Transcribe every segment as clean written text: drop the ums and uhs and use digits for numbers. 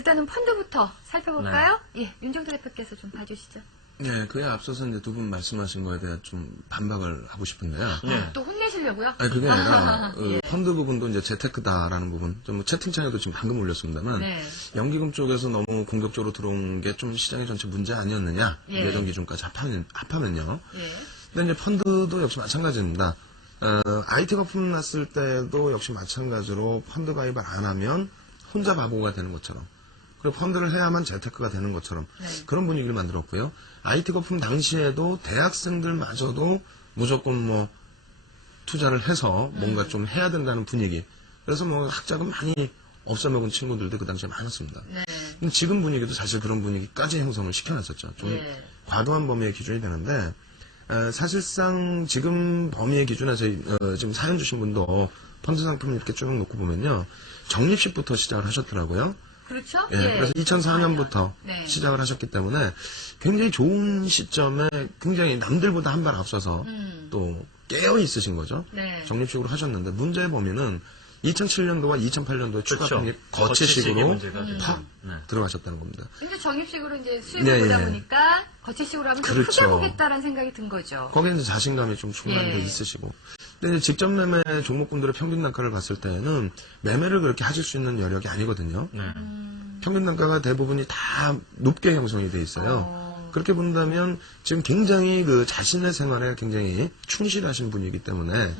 일단은 펀드부터 살펴볼까요? 예, 윤정수 대표께서 좀 봐주시죠. 네, 그에 앞서서 이제 두 분 말씀하신 거에 대해 좀 반박을 하고 싶은데요. 또 혼내시려고요? 아니, 그게 아니라, 예. 펀드 부분도 이제 재테크다라는 부분, 좀 채팅창에도 지금 방금 올렸습니다만, 네. 연기금 쪽에서 너무 공격적으로 들어온 게 좀 시장의 전체 문제 아니었느냐, 예. 예전 기준까지 합하면요. 예. 근데 이제 펀드도 역시 마찬가지입니다. IT 거품 났을 때도 역시 마찬가지로 펀드 가입을 안 하면 혼자 바보가 되는 것처럼, 그리고 펀드를 해야만 재테크가 되는 것처럼 네. 그런 분위기를 만들었고요. IT 거품 당시에도 대학생들마저도 무조건 뭐 투자를 해서 뭔가 좀 해야 된다는 분위기. 그래서 뭐 학자금 많이 없어먹은 친구들도 그 당시에 많았습니다. 네. 근데 지금 분위기도 사실 그런 분위기까지 형성을 시켜놨었죠. 좀 예. 과도한 범위의 기준이 되는데 사실상 지금 범위의 기준에서 지금 사연 주신 분도 펀드 상품 이렇게 쭉 놓고 보면요. 적립식부터 시작을 하셨더라고요. 그렇죠? 예, 그래서 2004년부터 네. 시작을 하셨기 때문에 굉장히 좋은 시점에 굉장히 남들보다 한 발 앞서서 또 깨어 있으신 거죠. 네. 적립식으로 하셨는데 문제의 범위는 2007년도와 2008년도에 추가 그렇죠. 편입 거치식이 거치식으로 문제가 되죠. 팍 네. 들어가셨다는 겁니다. 근데 적립식으로 이제 수익을 보다 보니까 거치식으로 하면 좀 그렇죠. 크게 보겠다라는 생각이 든 거죠. 거기에 이제 자신감이 좀 충분히 예. 있으시고. 근데 이제 직접 매매 종목군들의 평균 단가를 봤을 때는 매매를 그렇게 하실 수 있는 여력이 아니거든요. 네. 평균 단가가 대부분이 다 높게 형성이 돼 있어요. 그렇게 본다면 지금 굉장히 그 자신의 생활에 굉장히 충실하신 분이기 때문에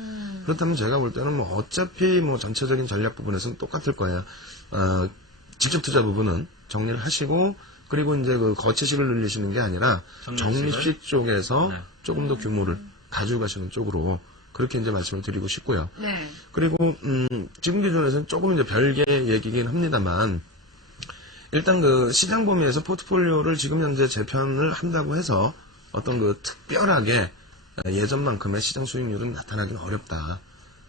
그렇다면 제가 볼 때는 뭐 어차피 뭐 전체적인 전략 부분에서는 똑같을 거예요. 직접 투자 부분은 정리를 하시고 그리고 이제 그 거치식을 늘리시는 게 아니라 적립식 쪽에서 네. 조금 더 규모를 가지고 가시는 쪽으로 그렇게 이제 말씀을 드리고 싶고요. 네. 그리고 지금 기준에서는 조금 이제 별개의 얘기긴 합니다만 일단 그 시장 범위에서 포트폴리오를 지금 현재 재편을 한다고 해서 어떤 그 특별하게 예전만큼의 시장 수익률은 나타나기는 어렵다.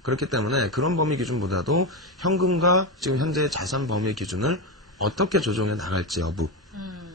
그렇기 때문에 그런 범위 기준보다도 현금과 지금 현재의 자산 범위 기준을 어떻게 조정해 나갈지 여부.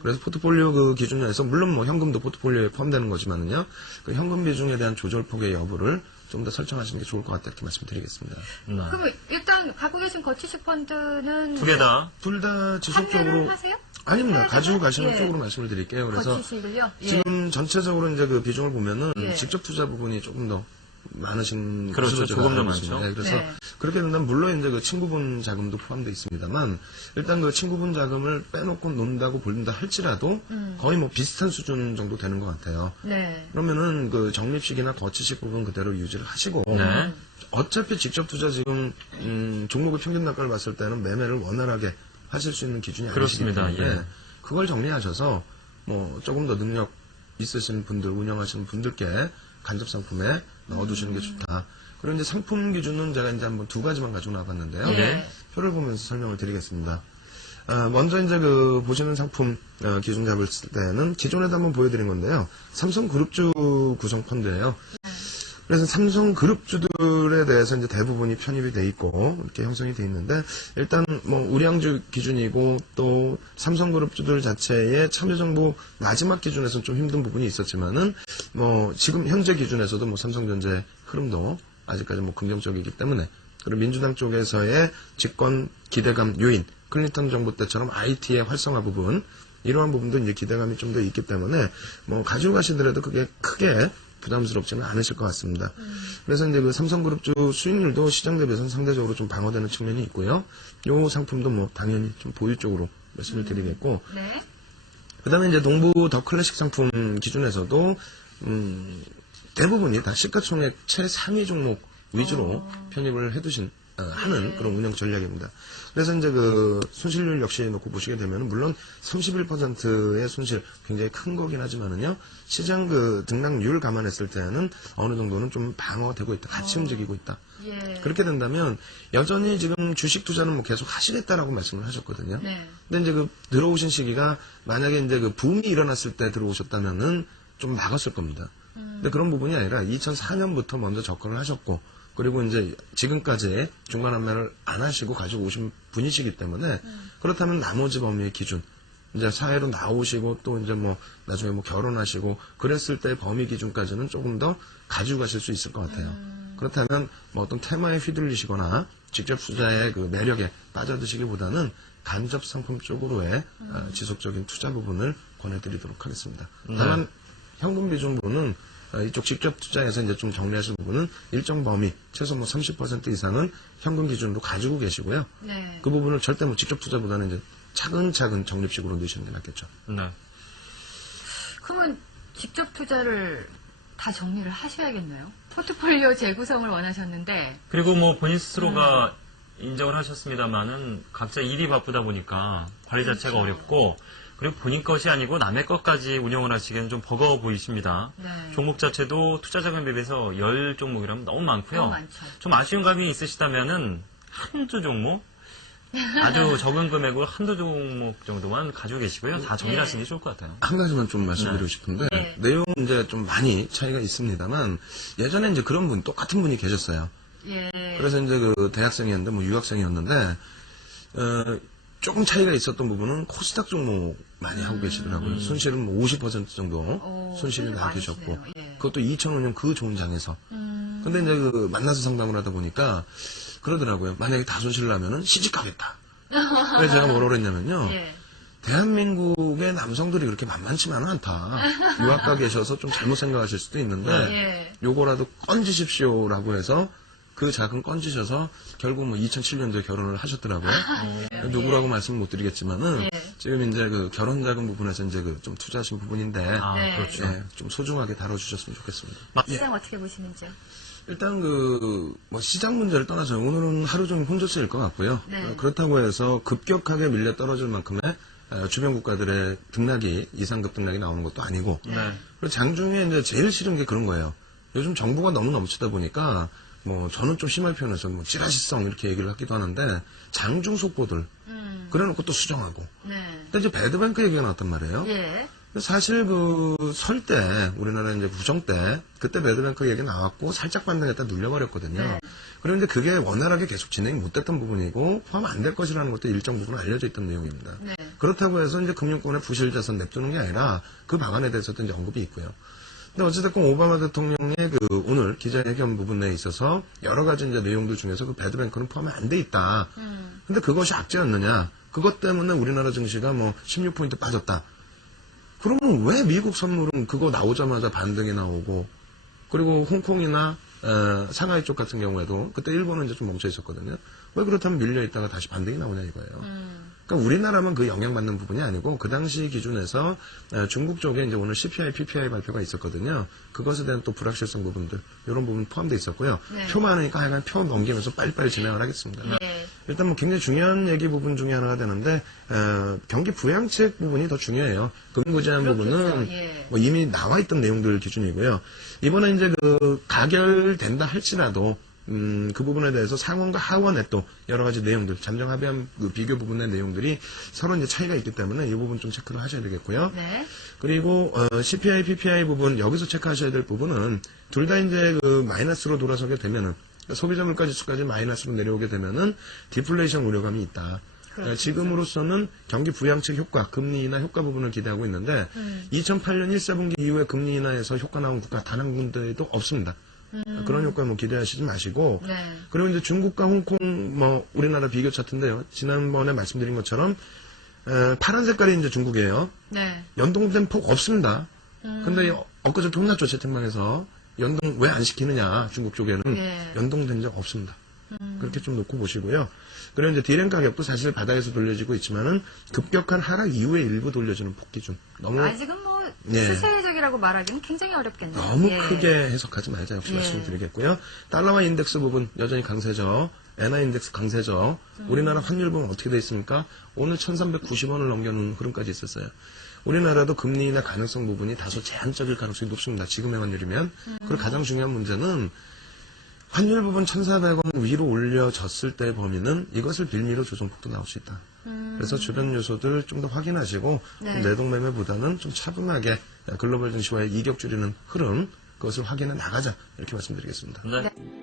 그래서 포트폴리오 그 기준에서 물론 뭐 현금도 포트폴리오에 포함되는 거지만은요. 그 현금 비중에 대한 조절폭의 여부를 좀 더 설정하시는 게 좋을 것 같다 이렇게 말씀드리겠습니다. 네. 그럼 일단 갖고 계신 거치식 펀드는 두 개 다. 둘 다 지속적으로 판매를 하세요? 아닙니다. 판매를 가지고 가시는 예. 쪽으로 말씀을 드릴게요. 그래서 거치식을요? 예. 지금 전체적으로 이제 그 비중을 보면은 예. 직접 투자 부분이 조금 더 많으신 그렇죠. 것으로 제가 조금 더 알고 있습니다. 많죠. 네, 그래서 네. 그렇게 된다면 물론 이제 그 친구분 자금도 포함되어 있습니다만 일단 그 친구분 자금을 빼놓고 논다고 본다 할지라도 거의 뭐 비슷한 수준 정도 되는 것 같아요. 네. 그러면은 그 적립식이나 거치식 부분 그대로 유지를 하시고 네. 어차피 직접 투자 지금 종목의 평균 단가를 봤을 때는 매매를 원활하게 하실 수 있는 기준이 아니시기 그렇습니다. 때문에 예. 그걸 정리하셔서 뭐 조금 더 능력 있으신 분들 운영하시는 분들께 간접 상품에 넣어두시는 게 좋다. 그리고 이제 상품 기준은 제가 이제 한번 두 가지만 가지고 나왔는데요. 예. 표를 보면서 설명을 드리겠습니다. 먼저 이제 그 보시는 상품 기준 잡을 때는 기존에도 한번 보여드린 건데요. 삼성그룹주 구성 펀드예요. 그래서 삼성그룹주들에 대해서 이제 대부분이 편입이 돼 있고 이렇게 형성이 돼 있는데 일단 뭐 우량주 기준이고 또 삼성그룹주들 자체의 참여정보 마지막 기준에서는 좀 힘든 부분이 있었지만은 뭐 지금 현재 기준에서도 뭐 삼성전자 흐름도 아직까지 뭐 긍정적이기 때문에 그리고 민주당 쪽에서의 집권 기대감 요인 클린턴 정부 때처럼 IT의 활성화 부분 이러한 부분도 이제 기대감이 좀 더 있기 때문에 뭐 가지고 가시더라도 그게 크게 부담스럽지는 않으실 것 같습니다. 그래서 이제 그 삼성그룹주 수익률도 시장 대비해서는 상대적으로 좀 방어되는 측면이 있고요. 요 상품도 뭐 당연히 좀 보유 쪽으로 말씀을 드리겠고, 네. 그 다음에 이제 동부 더 클래식 상품 기준에서도, 대부분이 다 시가총액 최상위 종목 위주로 편입을 해두신, 하는 그런 운영 전략입니다. 그래서 이제 그 손실률 역시 놓고 보시게 되면 물론 31%의 손실 굉장히 큰 거긴 하지만은요 시장 그 등락률 감안했을 때는 어느 정도는 좀 방어되고 있다, 같이 움직이고 있다. 예. 그렇게 된다면 여전히 지금 주식 투자는 뭐 계속 하시겠다라고 말씀을 하셨거든요. 네. 근데 이제 그 들어오신 시기가 만약에 이제 그 붐이 일어났을 때 들어오셨다면은 좀 막았을 겁니다. 근데 그런 부분이 아니라 2004년부터 먼저 접근을 하셨고. 그리고 이제 지금까지 중간 환매를 안 하시고 가지고 오신 분이시기 때문에 그렇다면 나머지 범위의 기준 이제 사회로 나오시고 또 이제 뭐 나중에 뭐 결혼하시고 그랬을 때 범위 기준까지는 조금 더 가지고 가실 수 있을 것 같아요. 그렇다면 뭐 어떤 테마에 휘둘리시거나 직접 투자의 그 매력에 빠져드시기보다는 간접 상품 쪽으로의 지속적인 투자 부분을 권해드리도록 하겠습니다. 다만 현금 비중 부분은 이쪽 직접 투자에서 이제 좀 정리하실 부분은 일정 범위, 최소 뭐 30% 이상은 현금 기준으로 가지고 계시고요. 네. 그 부분을 절대 뭐 직접 투자보다는 이제 차근차근 적립식으로 넣으시는 게 낫겠죠. 네. 그러면 직접 투자를 다 정리를 하셔야겠네요. 포트폴리오 재구성을 원하셨는데. 그리고 뭐 본인 스스로가 인정을 하셨습니다만은 각자 일이 바쁘다 보니까 관리 자체가 어렵고 그리고 본인 것이 아니고 남의 것까지 운영을 하시기에는 좀 버거워 보이십니다. 네. 종목 자체도 투자 자금 대비해서 10종목이라면 너무 많고요. 너무 많죠. 좀 아쉬운 감이 있으시다면은 한두 종목 아주 적은 금액으로 한두 종목 정도만 가지고 계시고요. 다 정리하시는 게 좋을 것 같아요. 한 가지만 좀 말씀드리고 싶은데 네. 내용 이제 좀 많이 차이가 있습니다만 예전에 이제 그런 분 똑같은 분이 계셨어요. 예. 그래서 이제 그 대학생이었는데 뭐 유학생이었는데 조금 차이가 있었던 부분은 코스닥 종목 많이 하고 계시더라고요. 손실은 뭐 50% 정도 손실이 나 계셨고 많으시네요. 예. 그것도 2005년 그 좋은 장에서. 근데 이제 그 만나서 상담을 하다 보니까 그러더라고요. 만약에 다 손실 나면은 시집가겠다. 그래서 제가 뭐라 그랬냐면요. 예. 대한민국의 남성들이 그렇게 만만치만은 않다. 유학 가 계셔서 좀 잘못 생각하실 수도 있는데 예. 요거라도 건지십시오라고 해서 그 자금 건지셔서 결국 뭐 2007년도에 결혼을 하셨더라고요. 누구라고 말씀을 못 드리겠지만은 예. 지금 이제 그 결혼 자금 부분에서 이제 그 좀 투자하신 부분인데 네. 그렇죠. 예, 좀 소중하게 다뤄주셨으면 좋겠습니다. 시장 어떻게 보시는지요? 일단 뭐 시장 문제를 떠나서 오늘은 하루 종일 혼조세일 것 같고요. 네. 그렇다고 해서 급격하게 밀려 떨어질 만큼의 주변 국가들의 등락이 이상급 등락이 나오는 것도 아니고. 네. 그리고 장중에 이제 제일 싫은 게 그런 거예요. 요즘 정보가 너무 넘치다 보니까 뭐 저는 좀 심할 표현에서 뭐 찌라시성 이렇게 얘기를 하기도 하는데 장중 속보들 그래놓고 또 수정하고. 네. 근데 이제 배드뱅크 얘기가 나왔단 말이에요. 예. 사실 설 때 우리나라 이제 구정 때 그때 배드뱅크 얘기 나왔고 살짝 반등했다 눌려버렸거든요. 네. 그런데 그게 원활하게 계속 진행이 못 됐던 부분이고 포함 안 될 것이라는 것도 일정 부분 알려져 있던 내용입니다. 네. 그렇다고 해서 이제 금융권의 부실 자산 냅두는 게 아니라 그 방안에 대해서도 이제 언급이 있고요. 근데 어찌됐건 오바마 대통령의 그 오늘 기자회견 부분에 있어서 여러 가지 이제 내용들 중에서 그 배드뱅크는 포함이 안 돼 있다. 근데 그것이 악재였느냐? 그것 때문에 우리나라 증시가 뭐 16포인트 빠졌다. 그러면 왜 미국 선물은 그거 나오자마자 반등이 나오고 그리고 홍콩이나 상하이 쪽 같은 경우에도 그때 일본은 이제 좀 멈춰 있었거든요. 왜 그렇다면 밀려 있다가 다시 반등이 나오냐 이거예요. 그러니까 우리나라만 그 영향받는 부분이 아니고 그 당시 기준에서 중국 쪽에 이제 오늘 CPI, PPI 발표가 있었거든요. 그것에 대한 또 불확실성 부분들 이런 부분 포함되어 있었고요. 네. 표 많으니까 하여간 표 넘기면서 빨리빨리 진행을 하겠습니다. 예. 일단 뭐 굉장히 중요한 얘기 부분 중에 하나가 되는데 경기 부양책 부분이 더 중요해요. 금융 제한 부분은 예. 뭐 이미 나와 있던 내용들 기준이고요. 이번에 이제 그 가결된다 할지라도 그 부분에 대해서 상원과 하원의 또 여러 가지 내용들, 잠정 합의한 그 비교 부분의 내용들이 서로 이제 차이가 있기 때문에 이 부분 좀 체크를 하셔야 되겠고요. 네. 그리고 CPI, PPI 부분 여기서 체크하셔야 될 부분은 둘 다 이제 그 마이너스로 돌아서게 되면은 소비자 물가 지수까지 마이너스로 내려오게 되면은 디플레이션 우려감이 있다. 그렇죠. 지금으로서는 경기 부양책 효과, 금리 인하 효과 부분을 기대하고 있는데 2008년 1사분기 이후에 금리 인하에서 효과 나온 국가 단 한 군데도 없습니다. 그런 효과 뭐 기대하시지 마시고 네. 그리고 이제 중국과 홍콩 뭐 우리나라 비교 차트인데요. 지난번에 말씀드린 것처럼 파란 색깔이 이제 중국이에요. 네. 연동된 폭 없습니다. 근데 엊그제 혼났죠 채팅방에서 연동 왜 안 시키느냐 중국 쪽에는 네. 연동된 적 없습니다. 그렇게 좀 놓고 보시고요. 그리고 이제 디램 가격도 사실 바닥에서 돌려지고 있지만은 급격한 하락 이후에 일부 돌려지는 폭 기준 너무 아직은 뭐 예. 추세적이라고 말하기는 굉장히 어렵겠네요. 너무 예. 크게 해석하지 말자 역시 예. 말씀드리겠고요. 달러화 인덱스 부분 여전히 강세죠. 엔화 인덱스 강세죠. 우리나라 환율 보면 어떻게 돼 있습니까? 오늘 1390원을 넘겨놓은 흐름까지 있었어요. 우리나라도 금리 인하 가능성 부분이 다소 제한적일 가능성이 높습니다. 지금의 환율이면. 그리고 가장 중요한 문제는 환율 부분 1,400원 위로 올려졌을 때 범위는 이것을 빌미로 조정폭도 나올 수 있다. 그래서 주변 요소들 좀 더 확인하시고 네. 내동매매보다는 좀 차분하게 글로벌 증시와의 이격 줄이는 흐름 그것을 확인해 나가자 이렇게 말씀드리겠습니다. 네. 네.